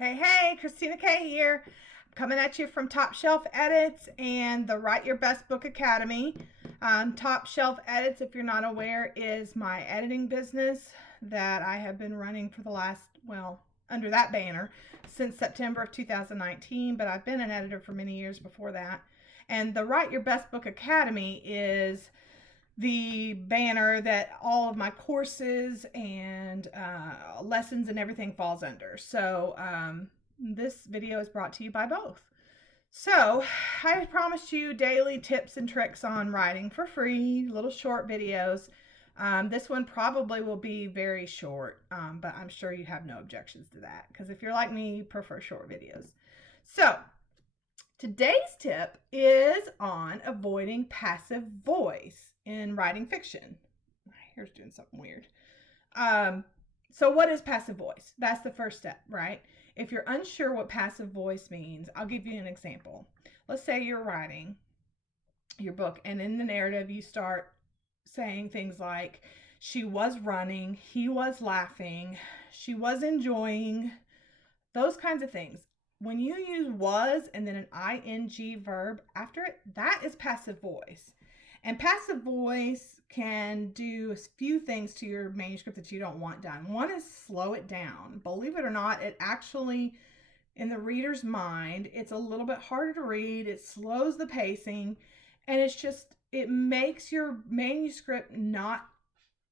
Hey, Christina K here. I'm coming at you from Top Shelf Edits and the Write Your Best Book Academy. Top Shelf Edits, if you're not aware, is my editing business that I have been running for the last, under that banner since September of 2019, but I've been an editor for many years before that. And the Write Your Best Book Academy is the banner that all of my courses and lessons and everything falls under. So this video is brought to you by both. So I promised you daily tips and tricks on writing for free, little short videos. This one probably will be very short, but I'm sure you have no objections to that because if you're like me, you prefer short videos. So today's tip is on avoiding passive voice in writing fiction. My hair's doing something weird. So what is passive voice? That's the first step, right? If you're unsure what passive voice means, I'll give you an example. Let's say you're writing your book and in the narrative you start saying things like, she was running, he was laughing, she was enjoying, those kinds of things. When you use was and then an ing verb after it, that is passive voice. And passive voice can do a few things to your manuscript that you don't want done. One is slow it down. Believe it or not, it actually, in the reader's mind, it's a little bit harder to read. It slows the pacing, and it makes your manuscript not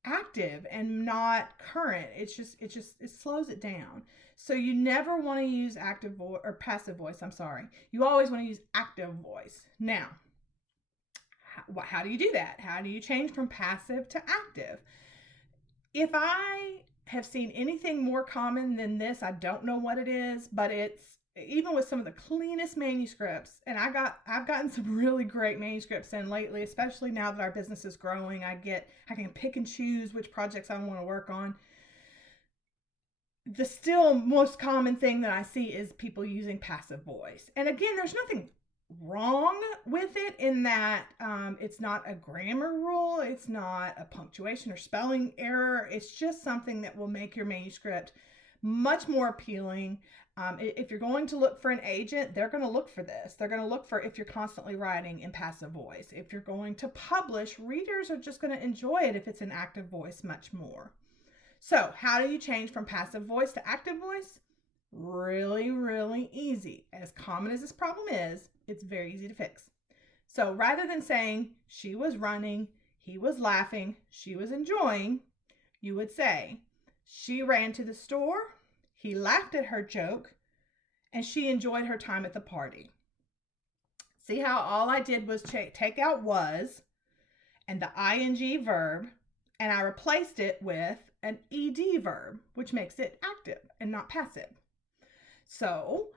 active and not current. It slows it down. So you never want to use active voice or passive voice. I'm sorry. You always want to use active voice. Now, how do you do that? How do you change from passive to active? If I have seen anything more common than this, I don't know what it is, but it's even with some of the cleanest manuscripts, and I've gotten some really great manuscripts in lately, especially now that our business is growing. I can pick and choose which projects I want to work on. The still most common thing that I see is people using passive voice. And again, there's nothing wrong with it in that it's not a grammar rule, it's not a punctuation or spelling error. It's just something that will make your manuscript much more appealing. If you're going to look for an agent, they're going to look for this. They're going to look for if you're constantly writing in passive voice. If you're going to publish, readers are just going to enjoy it if it's an active voice much more. So how do you change from passive voice to active voice? Really, really easy. As common as this problem is, it's very easy to fix. So rather than saying she was running, he was laughing, she was enjoying, you would say she ran to the store, he laughed at her joke, and she enjoyed her time at the party. See how all I did was take out was and the ing verb, and I replaced it with an ed verb, which makes it active and not passive. So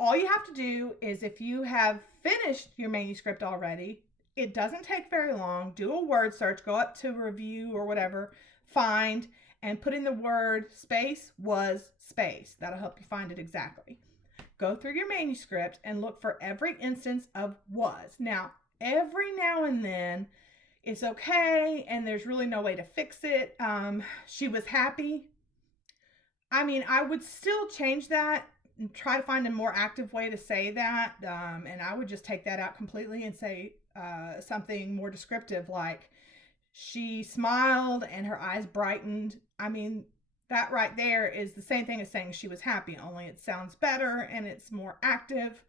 all you have to do is, if you have finished your manuscript already, it doesn't take very long. Do a word search, go up to review or whatever, find, and put in the word space was space. That'll help you find it exactly. Go through your manuscript and look for every instance of was. Now, every now and then it's okay, and there's really no way to fix it. She was happy. I would still change that and try to find a more active way to say that. And I would just take that out completely and say something more descriptive like she smiled and her eyes brightened. That right there is the same thing as saying she was happy, only it sounds better and it's more active.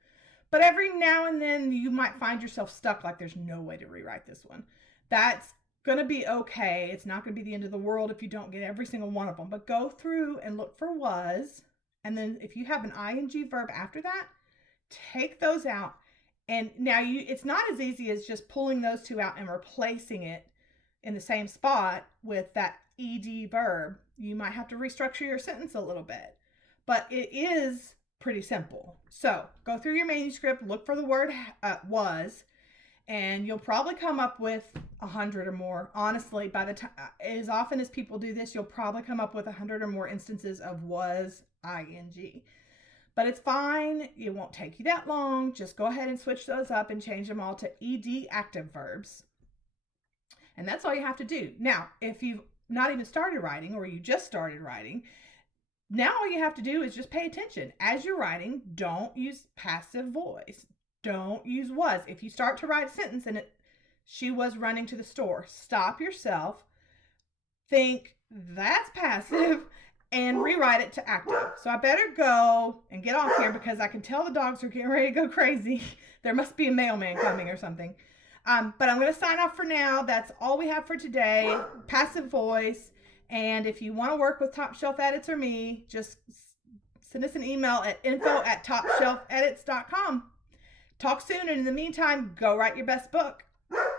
But every now and then you might find yourself stuck, like there's no way to rewrite this one. That's going to be okay. It's not going to be the end of the world if you don't get every single one of them. But go through and look for was. And then if you have an ing verb after that, take those out. And now it's not as easy as just pulling those two out and replacing it in the same spot with that ed verb. You might have to restructure your sentence a little bit, but it is pretty simple. So go through your manuscript, look for the word was, and you'll probably come up with 100 or more. Honestly, by the time, as often as people do this, you'll probably come up with 100 or more instances of was ing. But it's fine. It won't take you that long. Just go ahead and switch those up and change them all to ed active verbs. And that's all you have to do. Now, if you've not even started writing or you just started writing, Now all you have to do is just pay attention. As you're writing, don't use passive voice. Don't use was. If you start to write a sentence and she was running to the store, stop yourself, think that's passive, and rewrite it to active. So I better go and get off here because I can tell the dogs are getting ready to go crazy. There must be a mailman coming or something. But I'm going to sign off for now. That's all we have for today. Passive voice. And if you want to work with Top Shelf Edits or me, just send us an email at info@topshelfedits.com. Talk soon, and in the meantime, go write your best book.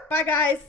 Bye, guys.